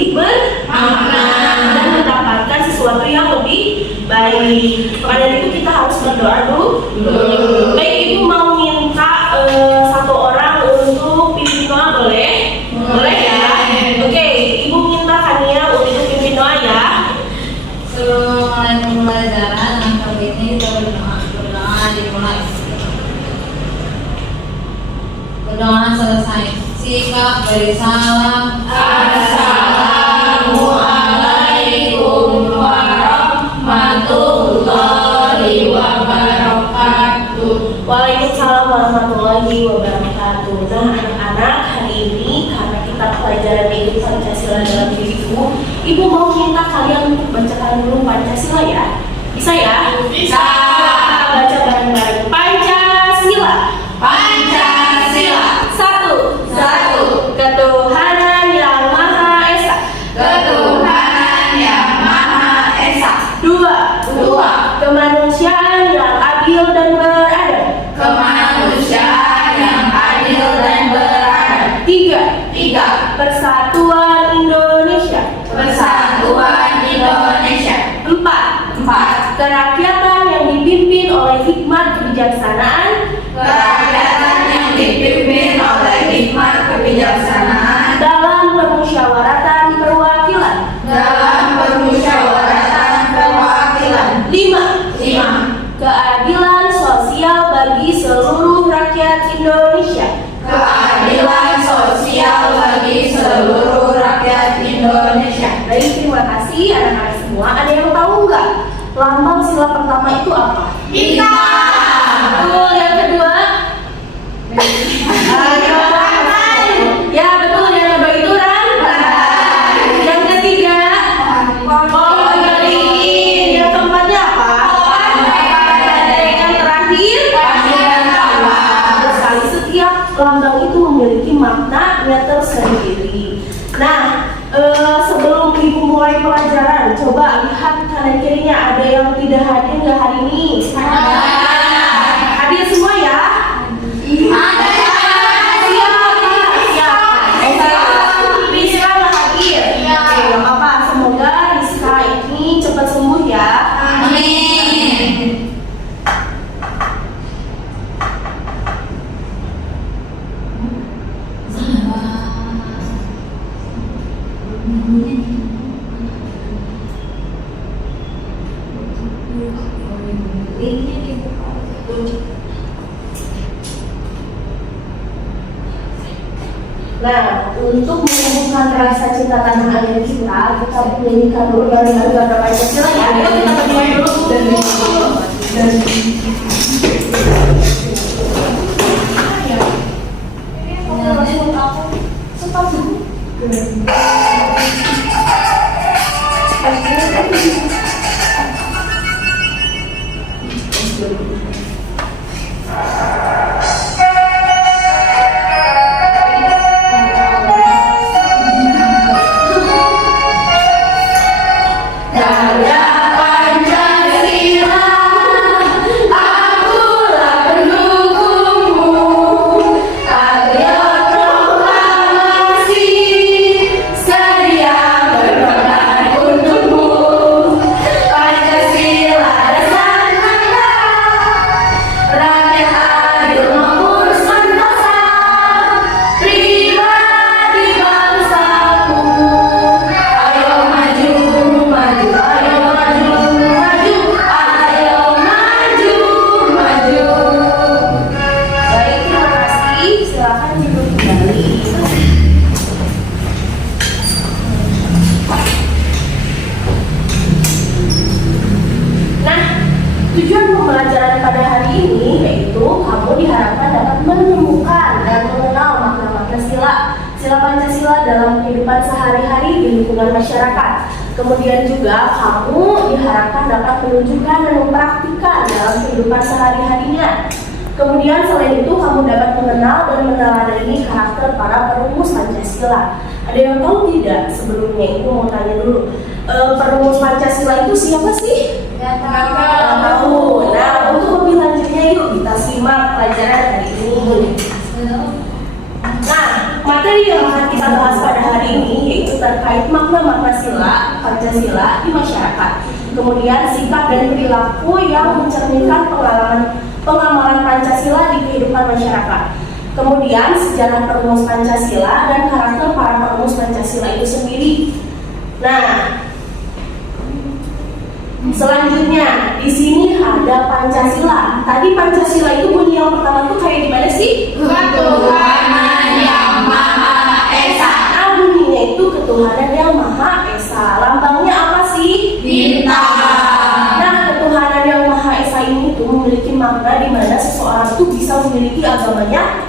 lebih bermakna dan mendapatkan sesuatu yang lebih baik. Maka dari itu kita harus berdoa dulu. Baik, Ibu mau minta satu orang untuk pimpin doa, boleh? Boleh ya? Oke, Ibu minta Kania untuk pimpin doa ya. Sebelum mulai pembelajaran dengan topik ini kita berdoa dimulai. Berdoa selesai. Sikap beri salam. Assalamualaikum warahmatullahi wabarakatuh. Waalaikumsalam warahmatullahi wabarakatuh. Nah, anak-anak, hari ini karena kita pelajaran itu Pancasila dalam diriku, Ibu mau minta kalian untuk bacakan dulu Pancasila ya. Bisa ya? Bisa. Baca bareng-bareng. Pancasila. Pancasila. Satu. Ketuhanan yang Maha Esa. Ketuhanan yang Maha Esa. Dua. Kemanusiaan yang adil dan beradab. Kemanusiaan yang adil dan beradab. Tiga. Persatuan Indonesia. Persatuan Indonesia. Empat. Kerakyatan yang dipimpin oleh hikmat kebijaksanaan. Kerakyatan yang dipimpin oleh hikmat kebijaksanaan. Dalam permusyawaratan perwakilan. Dalam permusyawaratan perwakilan. Lima. Keadilan sosial bagi seluruh rakyat Indonesia. Keadilan sosial bagi seluruh rakyat Indonesia. Baik, terima kasih anak-anak semua. Ada yang tahu nggak lambang sila pertama itu apa? Bintang. Betul. Yang kedua? Ya betul, yang kedua itu yang ketiga? Pohon. Yang keempatnya apa? Yang terakhir? Betul sekali. Setiap lambang itu memiliki maknanya tersendiri. Nah, sebelum Ibu mulai pelajaran, coba lihat kanan kirinya, ada yang tidak hadir nggak hari ini? Hadir semua ya? Siapa? Rizka nggak hadir? Oke, nggak apa-apa. Semoga Rizka ini cepat sembuh ya. Amin. Nah, untuk menumbuhkan rasa cinta tanah air kita menyanyikan dulu bareng-bareng Garuda Pancasila ya. Ayo kita berdua dulu. Stop dulu. Tujuan pembelajaran pada hari ini yaitu kamu diharapkan dapat menemukan dan mengenal makna-makna sila Pancasila dalam kehidupan sehari-hari di lingkungan masyarakat. Kemudian juga kamu diharapkan dapat menunjukkan dan mempraktikkan dalam kehidupan sehari-harinya. Kemudian selain itu kamu dapat mengenal dan meneladani karakter para perumus Pancasila. Ada yang tahu tidak? Sebelumnya itu mau tanya dulu, perumus Pancasila itu siapa sih? Nggak Tahu. Nah, untuk lebih lanjutnya yuk kita simak pelajaran hari ini. Nah, materi yang akan kita bahas pada hari ini yaitu terkait makna-makna sila Pancasila di masyarakat. Kemudian sikap dan perilaku yang mencerminkan pengamalan Pancasila di kehidupan masyarakat. Kemudian sejarah perumus Pancasila dan karakter para perumus Pancasila itu sendiri. Nah, selanjutnya di sini ada Pancasila. Tadi Pancasila itu bunyi yang pertama tuh kayak gimana sih? Ketuhanan yang Maha Esa. Nah, bunyinya itu ketuhanan yang Maha Esa. Lambangnya apa sih? Bintang. Nah, ketuhanan yang Maha Esa ini tuh memiliki makna di mana seseorang tuh bisa memiliki agamanya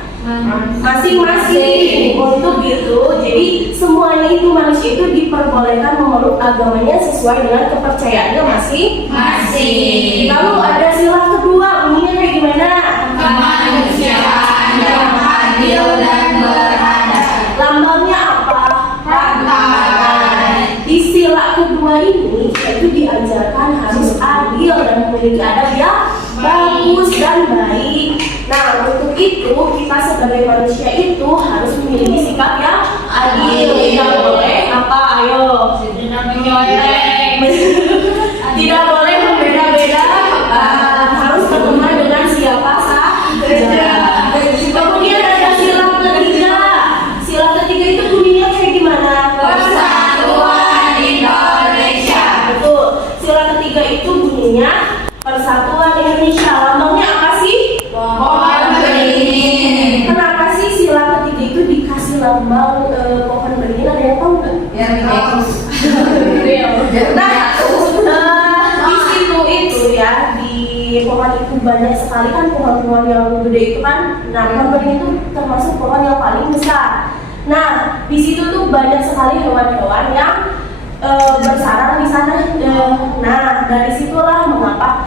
masing-masing. Untuk itu, jadi semuanya itu manusia itu diperbolehkan memeluk agamanya sesuai dengan kepercayaannya masing-masing. Lalu ada sila kedua, bunyinya kayak gimana? Kemanusiaan yang adil dan beradab. Lambangnya apa? Rantai. Di sila kedua ini itu diajarkan harus adil dan memiliki adab yang bagus dan baik. Nah, untuk itu kita sebagai manusia itu harus memiliki sikap yang adil. Tidak boleh apa? Ayo. Tidak boleh membeda-beda. Harus berteman dengan siapa saja. Kemudian ada sila ketiga. Sila ketiga itu bunyinya kayak gimana? Persatuan Indonesia. Betul. Sila ketiga itu bunyinya Persatuan Indonesia. Lambangnya apa sih? Pohon beringin. Kenapa sih sila ketiga itu dikasih lambang pohon beringin? Ada yang tahu nggak? Biar bagus. Nah, di situ itu ya, di pohon itu banyak sekali kan pohon-pohon yang gede itu kan. Nah, pohon beringin itu termasuk pohon yang paling besar. Nah, di situ tuh banyak sekali hewan-hewan yang bersarang di sana. Nah, dari situlah mengapa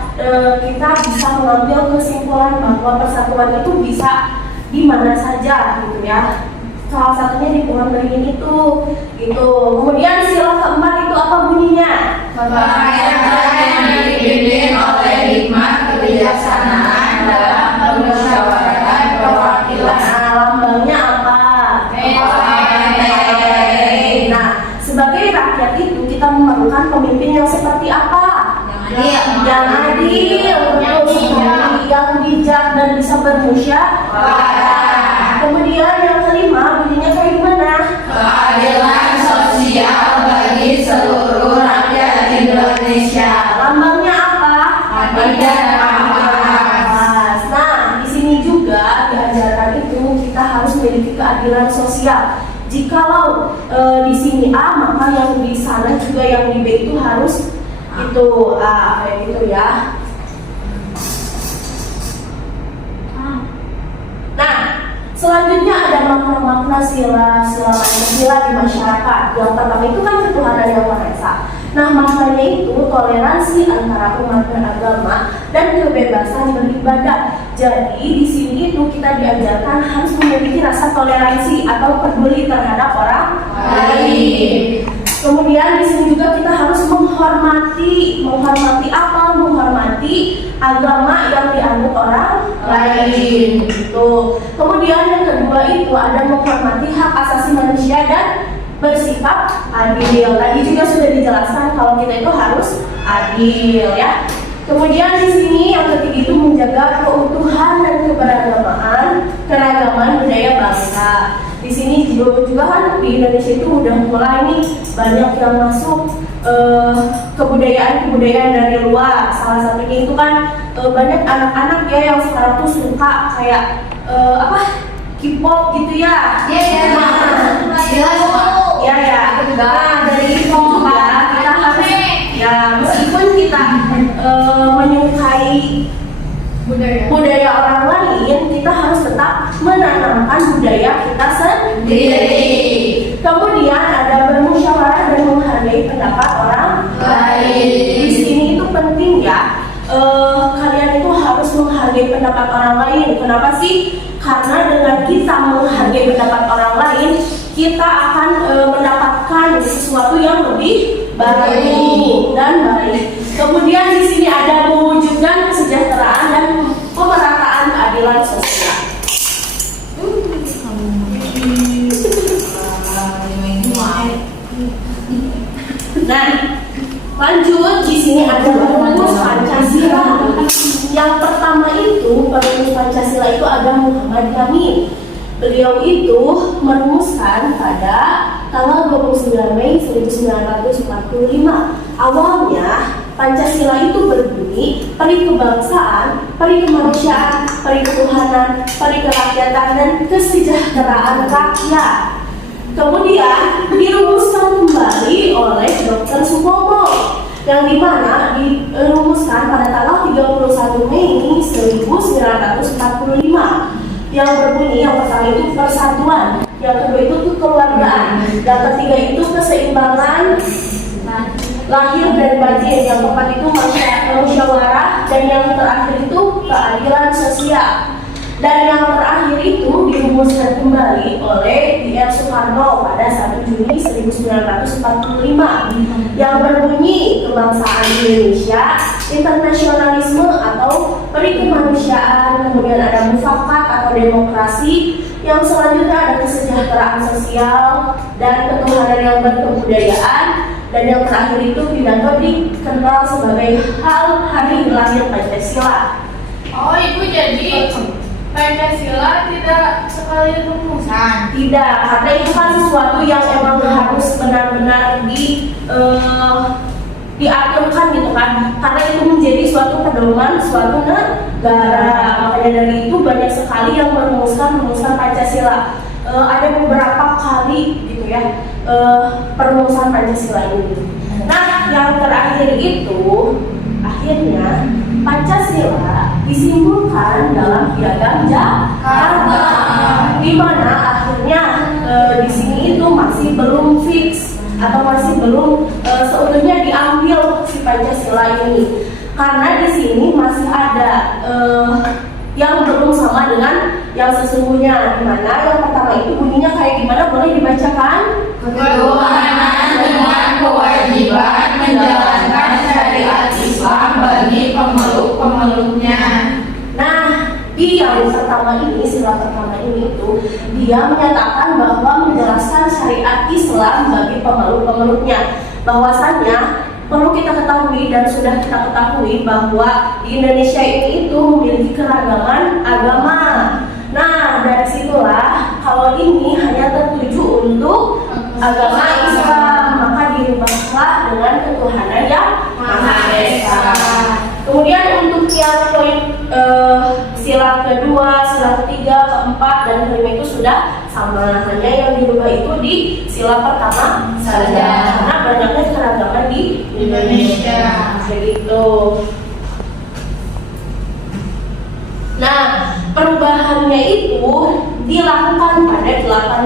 kita bisa mengambil kesimpulan bahwa persatuan itu bisa di mana saja gitu ya. Salah satunya di pohon beringin itu gitu. Kemudian sila keempat itu apa bunyinya? Rakyat yang dipimpin oleh hikmat kebijaksanaan dalam permusyawaratan perwakilan. Nah, lambangnya apa? Nah, sebagai rakyat itu kita memerlukan pemimpin yang seperti apa? Yang adil, yang bijak dan bisa bermusyawarah. Kemudian yang kelima bunyinya kayak gimana? Keadilan sosial bagi seluruh rakyat Indonesia. Lambangnya apa? Adil dan Pas. Nah, di sini juga diajarkan itu kita harus memiliki keadilan sosial. Jikalau di sini A, maka yang di sana juga yang di B itu harus itu A, kayak gitu ya. Nah, selanjutnya ada makna-makna sila di masyarakat. Yang pertama itu kan ketuhanan yang Maha Esa. Nah, maknanya itu toleransi antara umat beragama dan kebebasan beribadah. Jadi di sini itu kita diajarkan harus memiliki rasa toleransi atau peduli terhadap orang lain. Kemudian di sini juga kita harus menghormati apa? Menghormati agama yang dianut orang lain. Gitu. Kemudian yang kedua itu ada menghormati hak asasi manusia dan bersikap adil. Tadi juga sudah dijelaskan kalau kita itu harus adil ya. Kemudian di sini yang ketiga itu menjaga keutuhan dan keragaman budaya bangsa. Di sini juga kan di Indonesia itu udah mulai nih banyak yang masuk kebudayaan dari luar. Salah satunya itu kan banyak anak-anak ya yang sekarang tuh suka kayak K-pop gitu ya. Iya. Nah, dari itu juga kita harus ya meskipun kita menyukai budaya orang lain, kita harus tetap menanamkan budaya kita sendiri. Kemudian ada bermusyawarah dan menghargai pendapat orang lain. Di sini itu penting ya. Kalian itu harus menghargai pendapat orang lain. Kenapa sih? Karena dengan kita menghargai pendapat orang lain, kita akan mendapatkan sesuatu yang lebih baik dan baik. Kemudian di sini ada mewujudkan kesejahteraan dan pemerataan keadilan sosial. Pancasila itu ada Muhammad Yamin. Beliau itu merumuskan pada tanggal 29 Mei 1945. Awalnya Pancasila itu berbunyi peri kebangsaan, peri kemanusiaan, peri ketuhanan, peri kerakyatan, dan kesejahteraan rakyat. Kemudian dirumuskan kembali oleh Dr. Supomo, yang dimana dirumuskan pada tanggal 31 Mei 1945, yang berbunyi yang pertama itu persatuan, yang kedua itu kekeluargaan, yang ketiga itu keseimbangan lahir dan batin, yang keempat itu musyawarah, dan yang terakhir itu keadilan sosial. Dan yang terakhir itu dirumuskan kembali oleh D.R. Soekarno pada 1 Juni 1945, yang berbunyi kebangsaan Indonesia, internasionalisme atau peri kemanusiaan, kemudian ada mufakat atau demokrasi, yang selanjutnya ada kesejahteraan sosial dan ketuhanan yang berkebudayaan, dan yang terakhir itu pidato dikenal sebagai hari lahir Pancasila. Oh, Ibu, jadi Pancasila tidak sekali rumusan? Tidak, karena itu kan sesuatu yang emang harus benar-benar diaturkan gitu kan, karena itu menjadi suatu pedoman suatu negara. Makanya dari itu banyak sekali yang merumuskan Pancasila. Ada beberapa kali gitu ya perumusan Pancasila ini. Nah, yang terakhir itu akhirnya Pancasila disimbolkan dalam Piagam Jakarta, di mana akhirnya di sini itu masih belum fix atau masih belum seutuhnya diambil si Pancasila ini, karena di sini masih ada yang belum sama dengan yang sesungguhnya, di mana yang pertama itu bunyinya kayak gimana, boleh dibacakan? Ketuhanan dengan kewajiban menjalankan syariat Islam bagi pemeluk-pemeluknya. Nah, di yang pertama ini, sila pertama ini itu dia menyatakan bahwa menjelaskan syariat Islam bagi pemeluk-pemeluknya. Bahwasannya perlu kita ketahui dan sudah kita ketahui bahwa di Indonesia ini itu memiliki keragaman agama. Nah, dari situlah kalau ini hanya tertuju untuk agama Islam, maka dirubahlah dengan ketuhanan yang Maha Esa. Kemudian untuk yang poin sila kedua, sila ketiga, keempat, dan kelima itu sudah sama, hanya yang dirubah itu di sila pertama saja, karena banyaknya keragaman di Indonesia. Begitu. Nah, perubahannya itu dilakukan pada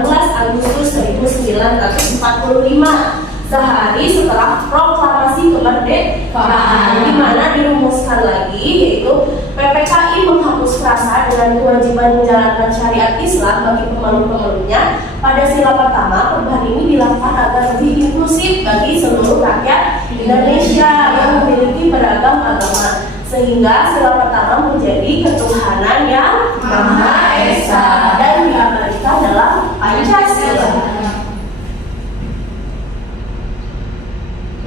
18 Agustus 1945. Sehari setelah proklamasi kemerdekaan, di mana dirumuskan lagi yaitu PPKI menghapus frasa dengan kewajiban menjalankan syariat Islam bagi pemeluk-pemeluknya. Pada sila pertama, perubahan ini dilakukan agar lebih inklusif bagi seluruh rakyat Indonesia yang memiliki beragam agama, sehingga sila pertama menjadi ketuhanan yang Maha Esa dan diabadikan dalam Pancasila.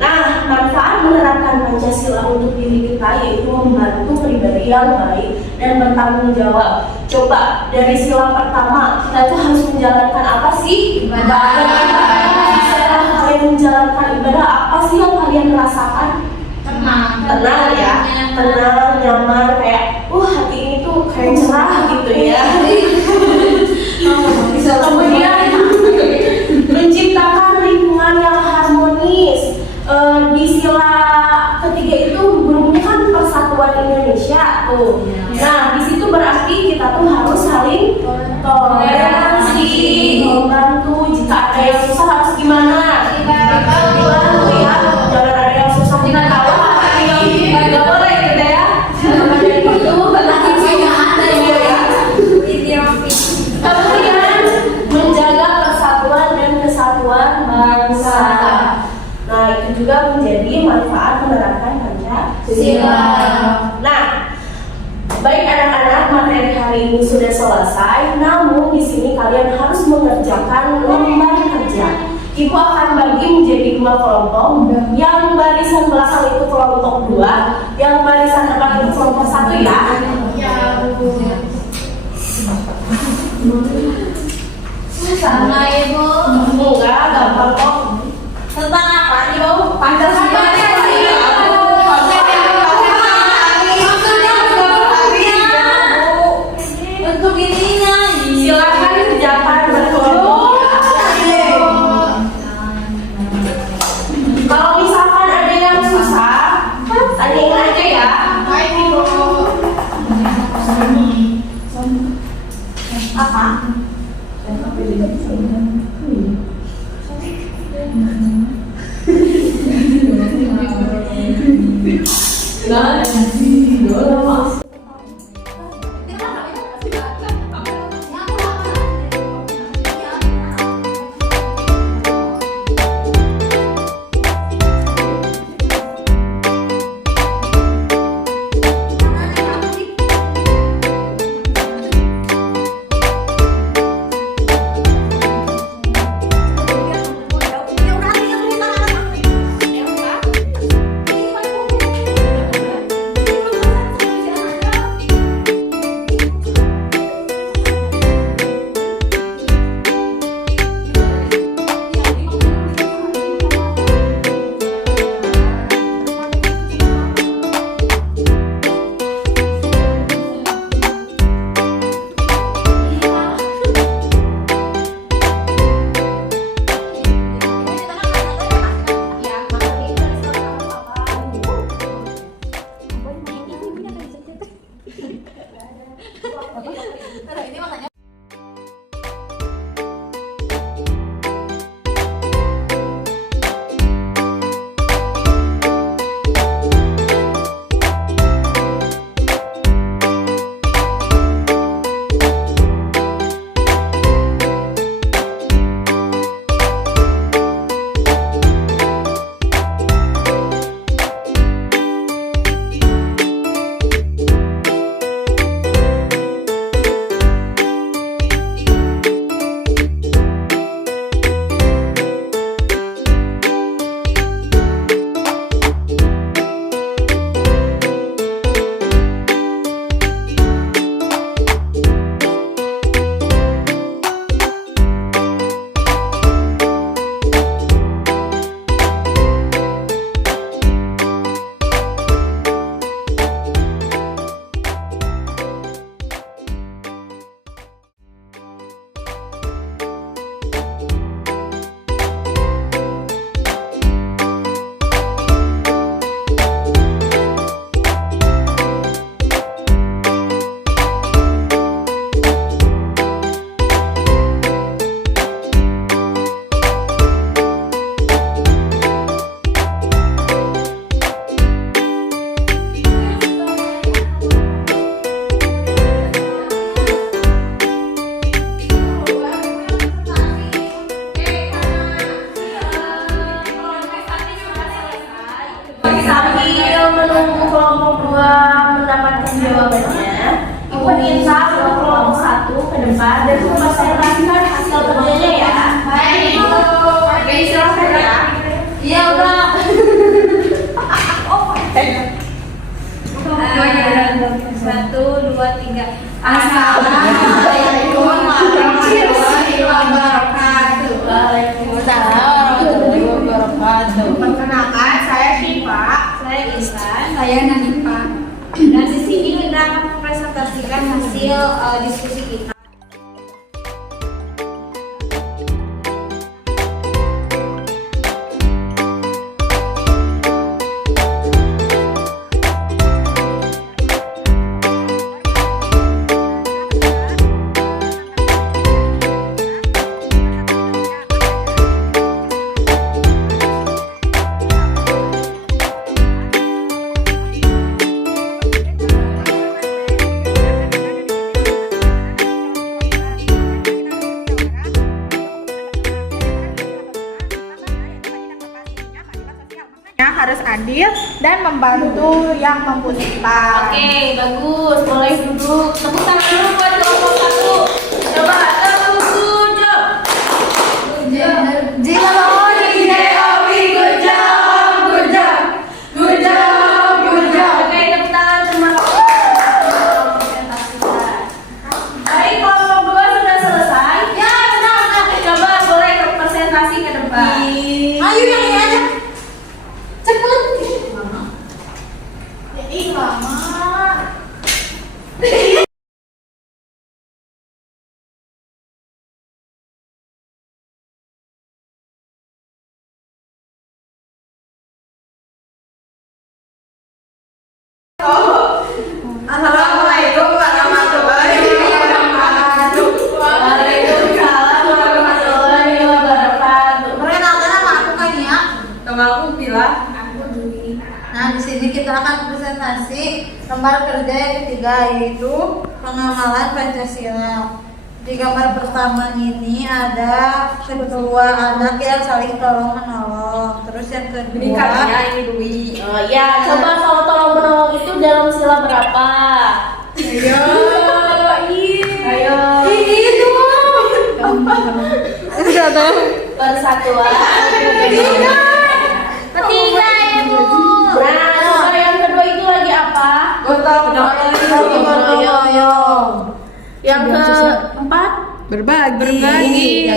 Nah, manfaat menerapkan Pancasila untuk diri kita yaitu membantu pribadi yang baik dan bertanggung jawab. Coba dari sila pertama, kita tuh harus menjalankan apa sih? Ibadah. Setelah kalian menjalankan ibadah, apa sih yang kalian rasakan? Tenang ya, tenang, nyaman, kayak hati ini tuh kayak cerah gitu ya. Kemudian menciptakan lingkungan yang harmonis. Di sila ketiga itu merumuskan persatuan Indonesia tuh. Nah, di situ berarti kita tuh harus saling toleransi, membantu. Jika ada yang susah harus gimana? Bantu ya, jangan ada yang susah kita tahu. Nggak boleh gitu ya. Itu kemudian menjaga persatuan dan kesatuan bangsa. Nah, itu juga menjadi manfaat menerapkan Pancasila. Nah, baik anak-anak, materi hari ini sudah selesai. Namun di sini kalian harus mengerjakan lembar kerja. Ibu akan bagi menjadi 2 kelompok. Yang barisan belakang itu kelompok 2, yang barisan depan itu kelompok 1 ya. Sama Ibu. Enggak, gampang kok. Tentang apa nih, Bu? Pancasila. Untuk ininya. Silakan kerjakan berkelompok. Kalau misalkan ada yang susah, tanyain aja ya. Baik, Ibu. Apa? Sambil menunggu kelompok 2 mendapatkan jawabannya, Ibu minta kelompok 1 ke depan dan mempresentasikan hasil kerjanya ya. Baik, Ibu. Oke, silakan ya. Iya, udah. Satu, dua, tiga. Assalamualaikum warahmatullahi wabarakatuh. Waalaikumsalam warahmatullahi wabarakatuh. Perkenalkan, saya Syifa. Saya Intan. Saya Nanifa. Dan di sini kita akan mempresentasikan hasil diskusi kita. Harus adil dan membantu yang membutuhkan. Oke, bagus. Boleh duduk. Tepuk tangan dulu buat kelompok 1. Coba tepuk tujuh. Oke, tepuk tangan. Terima kasih. Baik, kelompok 2 sudah Gambar kerja yang ketiga yaitu pengamalan Pancasila. Di gambar pertama ini ada kedua anak yang saling tolong menolong. Terus yang Ini kedua katanya ini Dwi. Ya, coba kalau tolong menolong itu dalam sila berapa? Ayo. Ayo. Ini itu. udah tahu. Persatuan. Ketiga ibu. Nah, coba yang kedua itu lagi apa? Gotong royong. Yang keempat? Berbagi.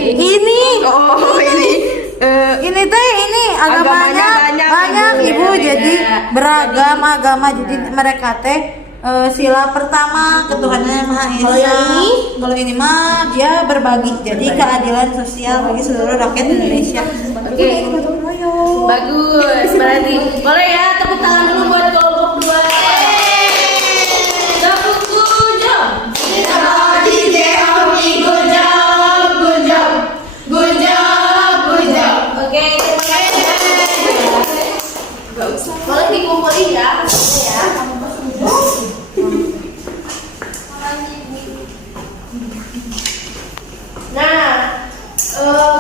Ini Oh, ini. ini teh ini agamanya Agamanya banyak, banyak Ibu. ibu, Beda-beda. jadi beragam agama, jadi mereka teh sila pertama ketuhanan yang maha esa. Kalau yang ini? Kalau ini mah dia berbagi, jadi keadilan sosial bagi seluruh rakyat Indonesia. Oke. Gotong royong. Bagus, berarti boleh ya tepuk tangan dulu buat kelompok dua. Tepuk gujong. Oke, terima kasih. Boleh dikumpulin ya, maksudnya ya. Nah,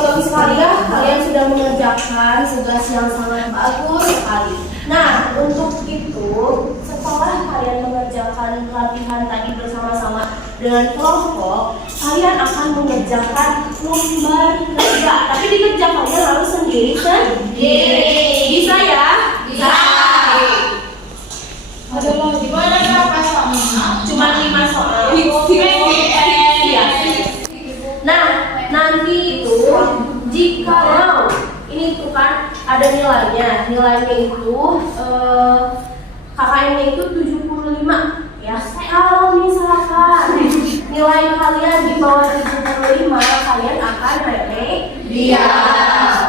bagi sekalian, kalian sudah mengerjakan tugas yang sangat bagus sekali. Nah, untuk itu, setelah kalian mengerjakan latihan tadi bersama-sama dengan kelompok, kalian akan mengerjakan lembar kerja. Tapi dikerjakannya harus sendiri. Bisa ya? Bisa. Gimana berapa soalnya? Cuma 5 soal. Iya. Nah, nanti itu jikalau ini tuh kan ada nilainya itu KKM-nya itu 75 ya. Kalau misalkan nilai kalian di bawah 75, kalian akan remeh. Iya.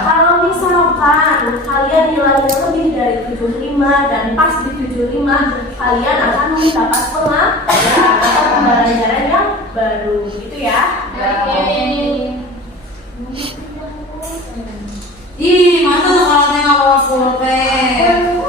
Kalau misalkan kalian nilainya lebih dari 75 dan pas di 75, kalian akan mendapat pelajaran atau pembelajaran yang baru gitu ya. Ih, masa soalnya awal pulpen?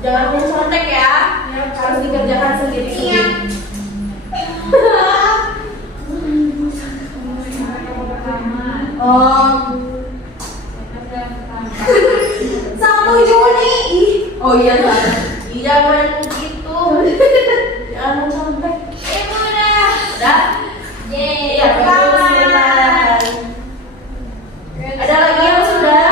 Jangan mencontek ya, harus dikerjakan sendiri-sendiri. Oh, 1 Juni. Oh iya, Jangan gitu. Jangan mencontek. Udah? Iya, silakan. Ada lagi yang sudah?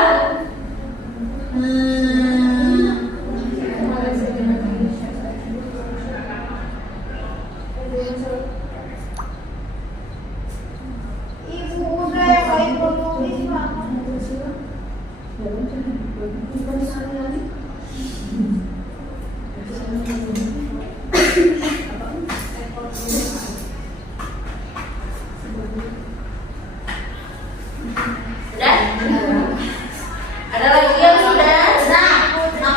Ibu udah yang paling menulis Udah? Ada lagi yang sudah? aku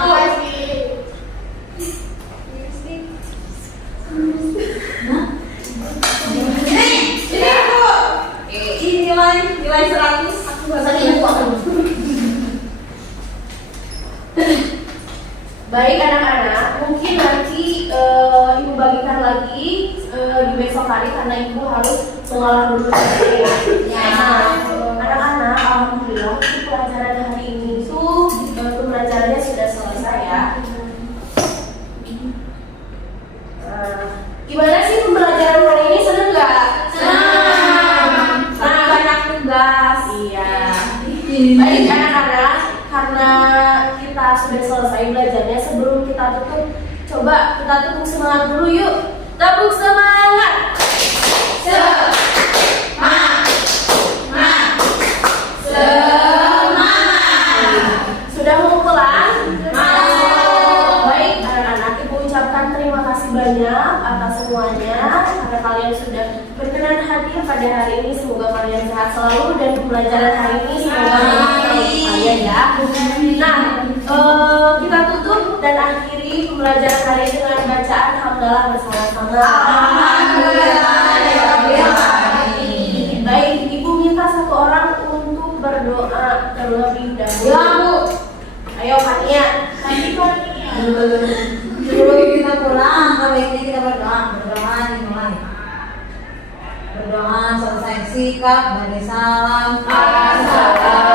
Ini nilai 100. Aku nggak Tadi ibu akan. Baik anak-anak, mungkin nanti ibu bagikan lagi di besok hari karena ibu harus mengolah dulu ya. Nah, anak-anak, alhamdulillah untuk pelajaran hari ini tuh pembelajarannya sudah selesai ya. Gimana sih pembelajaran hari ini, seneng nggak? Senang. Banyak tugas. Iya. Baik anak-anak, karena kita sudah selesai belajarnya, sebelum kita tutup, coba kita tepuk semangat dulu yuk. Tepuk semangat. Sudah mau pulang? Baik anak-anak, ibu ucapkan terima kasih banyak atas semuanya karena kalian sudah berkenan hadir pada hari ini. Semoga kalian sehat selalu dan pembelajaran hari ini semoga bermanfaat untuk kalian ya. Nah, kita tutup dan akhiri pembelajaran hari ini dengan bacaan hamdalah bersama-sama. Baik, ibu minta terlebih dahulu. Bilang Bu. Ayo Fania. Sebelum kita pulang, sebaiknya kita berdoa. Berdoa dimulai. Berdoa selesai sikap dari salam. Assalamualaikum